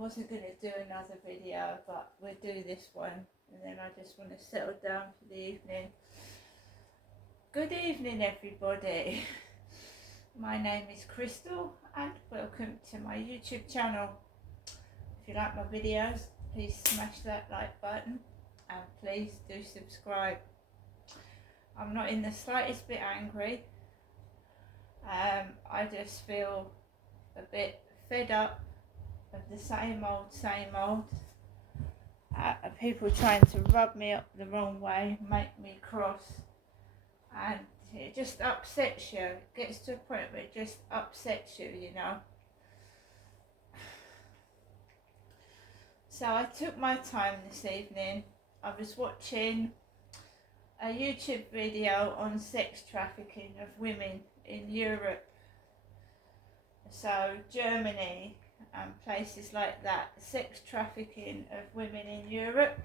wasn't going to do another video, but we'll do this one, and then I just want to settle down for the evening. Good evening, everybody. My name is Crystal, and welcome to my YouTube channel. If you like my videos, please smash that like button, and please do subscribe. I'm not in the slightest bit angry. I just feel a bit fed up of the same old. People trying to rub me up the wrong way, make me cross, and it just upsets you. It gets to a point where it just upsets you, you know. So I took my time this evening. I was watching a YouTube video on sex trafficking of women in Europe. So Germany and places like that, sex trafficking of women in Europe.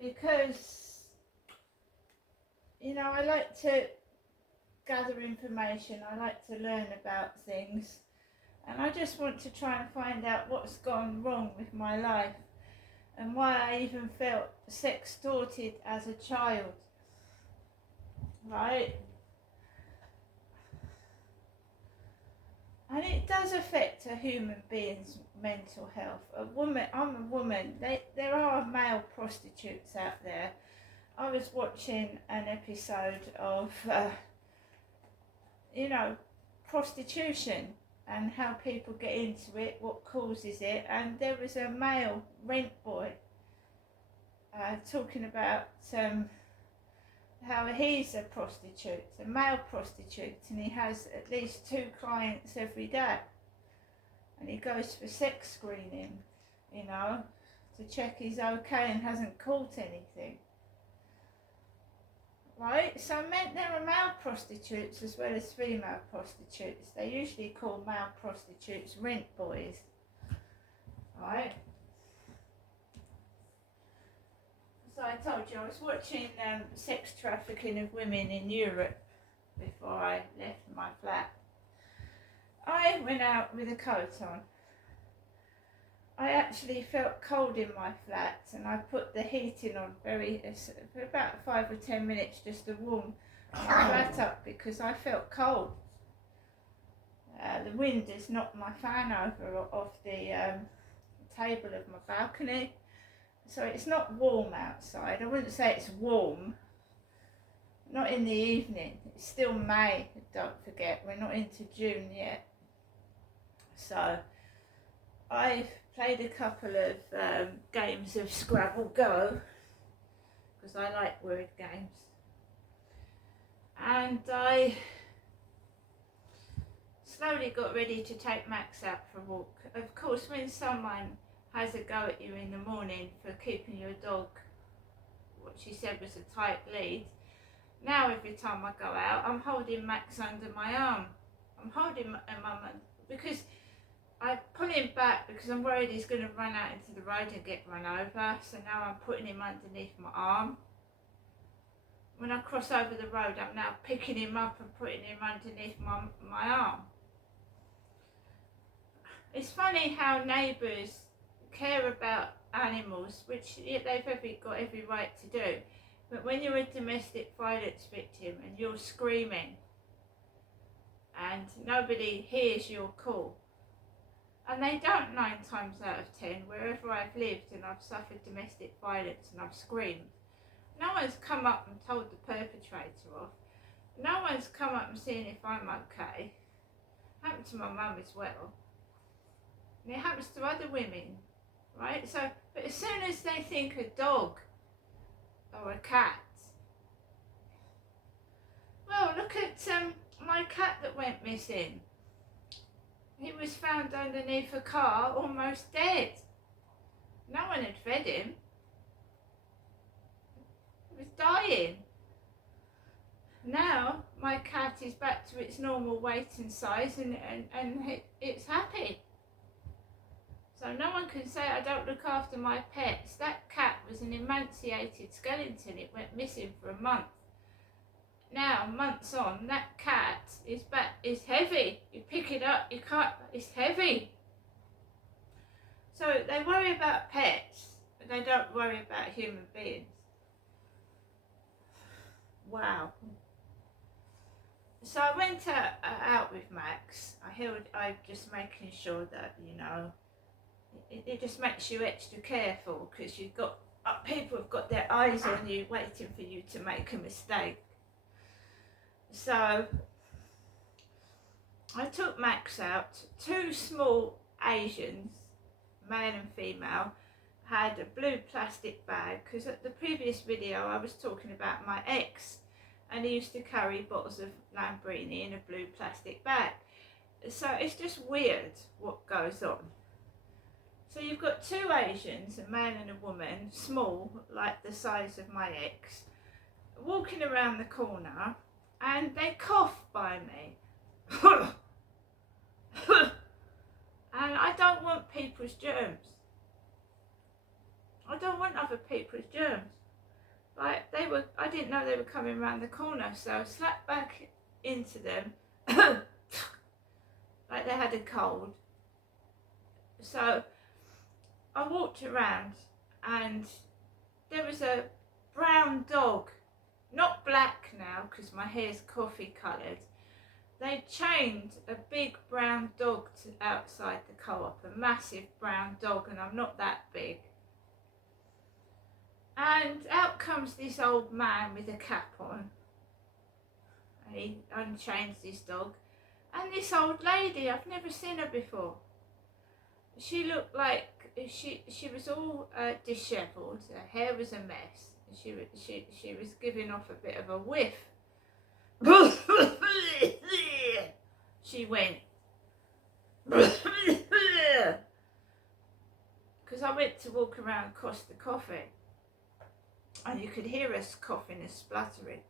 Because, you know, I like to gather information, I like to learn about things, and I just want to try and find out what's gone wrong with my life and why I even felt sextorted as a child, right? And it does affect a human being's mental health. I'm a woman. There are male prostitutes out there. I was watching an episode of, you know, prostitution and how people get into it, what causes it. And there was a male rent boy talking about how he's a prostitute, a male prostitute, and he has at least 2 clients every day, and he goes for sex screening, you know, to check he's okay and hasn't caught anything, right? So there are male prostitutes as well as female prostitutes. They usually call male prostitutes rent boys, right? So I told you I was watching sex trafficking of women in Europe before I left my flat. I went out with a coat on. I actually felt cold in my flat, and I put the heating on for about 5 or 10 minutes just to warm my flat up because I felt cold. The wind has knocked my fan over off the table of my balcony. So it's not warm outside. I wouldn't say it's warm. Not in the evening. It's still May, don't forget. We're not into June yet. So I've played a couple of games of Scrabble Go, because I like word games. And I slowly got ready to take Max out for a walk. Of course, when someone has a go at you in the morning for keeping your dog, what she said was a tight lead. Now every time I go out, I'm holding Max under my arm. I'm holding him because I pull him back because I'm worried he's going to run out into the road and get run over. So now I'm putting him underneath my arm. When I cross over the road, I'm now picking him up and putting him underneath my arm. It's funny how neighbours care about animals, which they've got every right to do, but when you're a domestic violence victim and you're screaming and nobody hears your call, and they don't 9 times out of 10, wherever I've lived and I've suffered domestic violence and I've screamed, no one's come up and told the perpetrator off. No one's come up and seen if I'm okay. Happened to my mum as well, and it happens to other women. Right, so, but as soon as they think a dog or a cat, well, look at my cat that went missing. He was found underneath a car, almost dead. No one had fed him. He was dying. Now my cat is back to its normal weight and size, and it's happy. So no one can say I don't look after my pets. That cat was an emaciated skeleton. It went missing for a month. now, months on, that cat is heavy. You pick it up, you can't, it's heavy. So they worry about pets, but they don't worry about human beings. Wow. So I went out with Max. I'm just making sure that, you know, it just makes you extra careful, because you've got people have got their eyes on you, waiting for you to make a mistake. So I took Max out. Two small Asians, male and female, had a blue plastic bag, because at the previous video I was talking about my ex, and he used to carry bottles of Lambrini in a blue plastic bag. So it's just weird what goes on. So you've got two Asians, a man and a woman, small, like the size of my ex, walking around the corner, and they cough by me. And I don't want people's germs. I don't want other people's germs. Like, I didn't know they were coming around the corner, so I slapped back into them like they had a cold. So I walked around, and there was a brown dog, not black now because my hair's coffee coloured. They chained a big brown dog outside the co-op, a massive brown dog, and I'm not that big. And out comes this old man with a cap on, and he unchains his dog. And this old lady, I've never seen her before. She looked like she was all dishevelled. Her hair was a mess. She was giving off a bit of a whiff. She went. Because I went to walk around Costa Coffee, and you could hear us coughing and spluttering.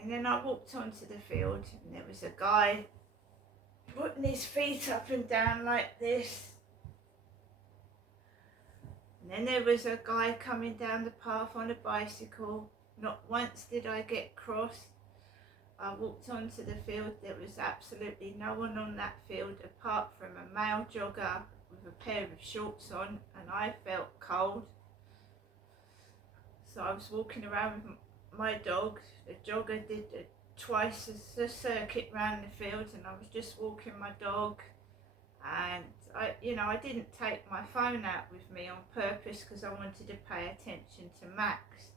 And then I walked onto the field, and there was a guy putting his feet up and down like this. And then there was a guy coming down the path on a bicycle. Not once did I get cross. I walked onto the field. There was absolutely no one on that field apart from a male jogger with a pair of shorts on, and I felt cold. So I was walking around with my dog. The jogger did twice the circuit round the field, and I was just walking my dog. And I didn't take my phone out with me on purpose, because I wanted to pay attention to Max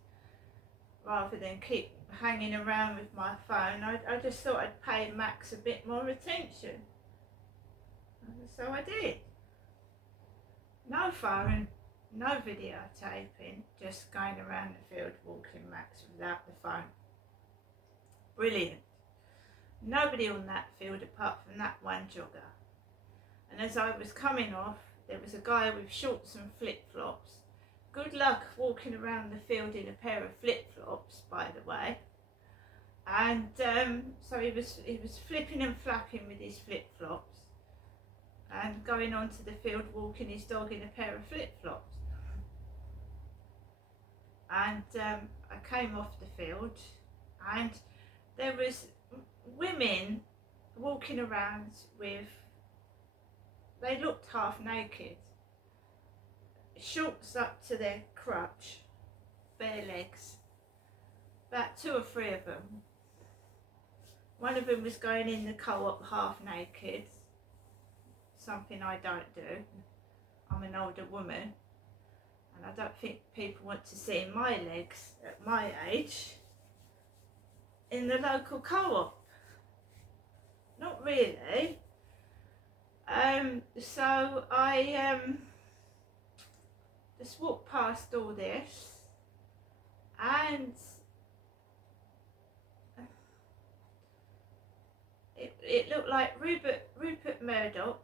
rather than keep hanging around with my phone. I just thought I'd pay Max a bit more attention. So I did. No phone, no videotaping, just going around the field walking Max without the phone. Brilliant. Nobody on that field apart from that one jogger. And as I was coming off, there was a guy with shorts and flip-flops. Good luck walking around the field in a pair of flip-flops, by the way. And so he was flipping and flapping with his flip-flops, and going onto the field walking his dog in a pair of flip-flops. And I came off the field, and there was women walking around with, they looked half naked, shorts up to their crotch, bare legs, about 2 or 3 of them. One of them was going in the co-op half naked, something I don't do. I'm an older woman, and I don't think people want to see my legs at my age in the local co-op. Not really. So I just walked past all this, and it looked like Rupert Murdoch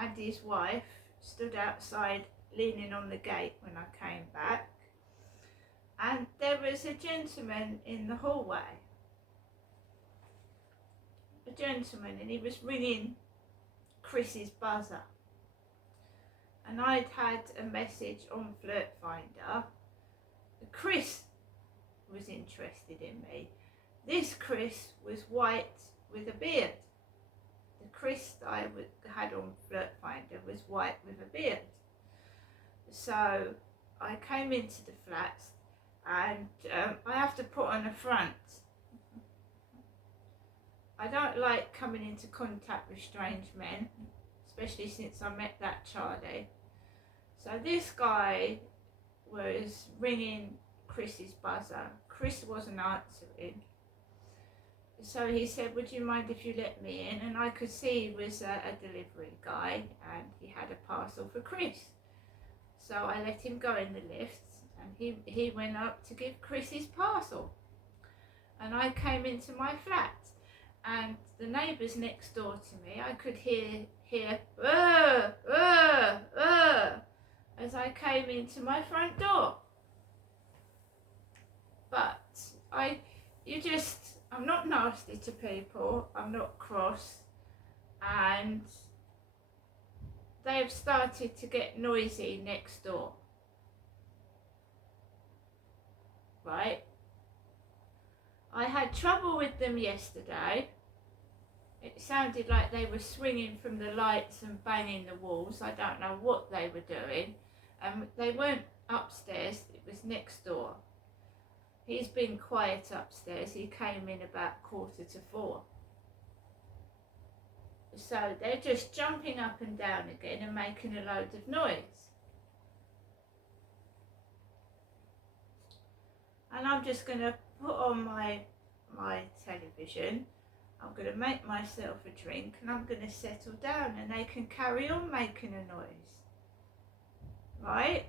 and his wife stood outside leaning on the gate when I came back, and there was a gentleman in the hallway. A gentleman, and he was ringing Chris's buzzer. And I'd had a message on Flirt Finder. Chris was interested. interested in me. This Chris was white with a beard. The Chris that I had on Flirt Finder was white with a beard. So I came into the flats, and I have to put on a front. I don't like coming into contact with strange men, especially since I met that Charlie. So this guy was ringing Chris's buzzer. Chris wasn't answering. So he said, would you mind if you let me in? And I could see he was a delivery guy, and he had a parcel for Chris. So I let him go in the lift, and he went up to give Chris his parcel. And I came into my flat, and the neighbours next door to me, I could hear as I came into my front door. But I'm not nasty to people, I'm not cross, and they've started to get noisy next door. Right? I had trouble with them yesterday. It sounded like they were swinging from the lights and banging the walls. I don't know what they were doing. They weren't upstairs, it was next door. He's been quiet upstairs. He came in about 3:45. So they're just jumping up and down again and making a load of noise. And I'm just going to put on my television. I'm going to make myself a drink, and I'm going to settle down, and they can carry on making a noise. Right?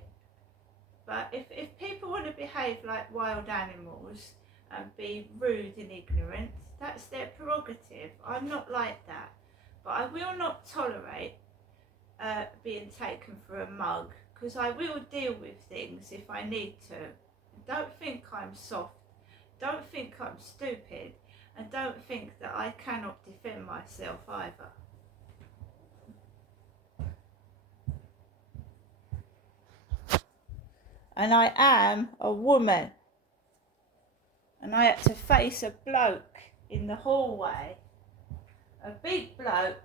But if people want to behave like wild animals and be rude and ignorant, that's their prerogative. I'm not like that. But I will not tolerate being taken for a mug, because I will deal with things if I need to. Don't think I'm soft. Don't think I'm stupid. And don't think that I cannot defend myself either. And I am a woman. And I had to face a bloke in the hallway. A big bloke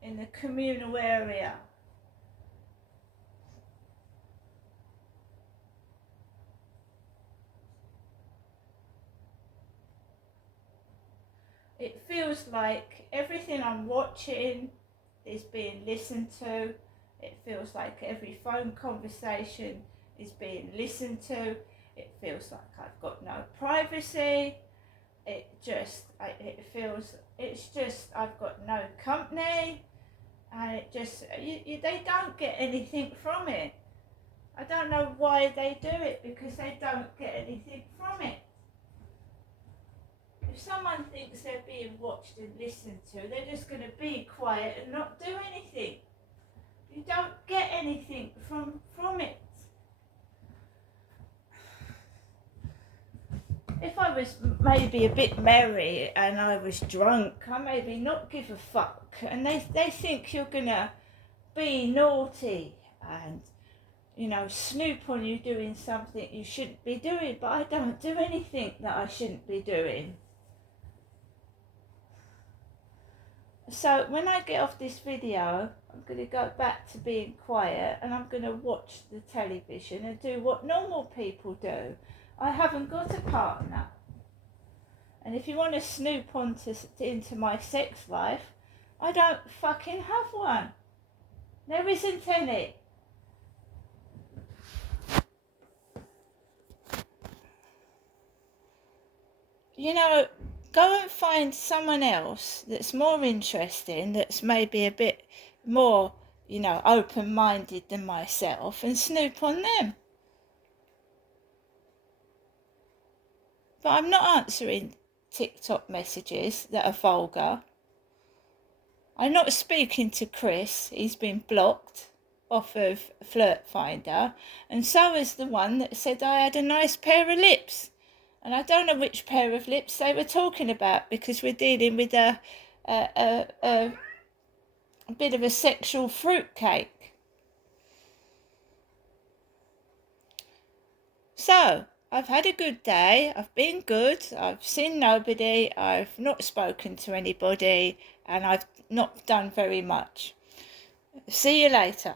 in the communal area. It feels like everything I'm watching is being listened to. It feels like every phone conversation is being listened to. It feels like I've got no privacy. It's just I've got no company, and they don't get anything from it. I don't know why they do it, because they don't get anything from it. If someone thinks they're being watched and listened to, they're just going to be quiet and not do anything. You don't get anything from it. If I was maybe a bit merry and I was drunk, I maybe not give a fuck. And they think you're going to be naughty and, snoop on you doing something you shouldn't be doing. But I don't do anything that I shouldn't be doing. So when I get off this video, I'm going to go back to being quiet, and I'm going to watch the television and do what normal people do. I haven't got a partner. And if you want to snoop into my sex life, I don't fucking have one. There isn't any. Go and find someone else that's more interesting, that's maybe a bit more, open-minded than myself, and snoop on them. But I'm not answering TikTok messages that are vulgar. I'm not speaking to Chris. He's been blocked off of Flirt Finder. And so is the one that said I had a nice pair of lips. And I don't know which pair of lips they were talking about, because we're dealing with a bit of a sexual fruitcake. So, I've had a good day. I've been good. I've seen nobody. I've not spoken to anybody, and I've not done very much. See you later.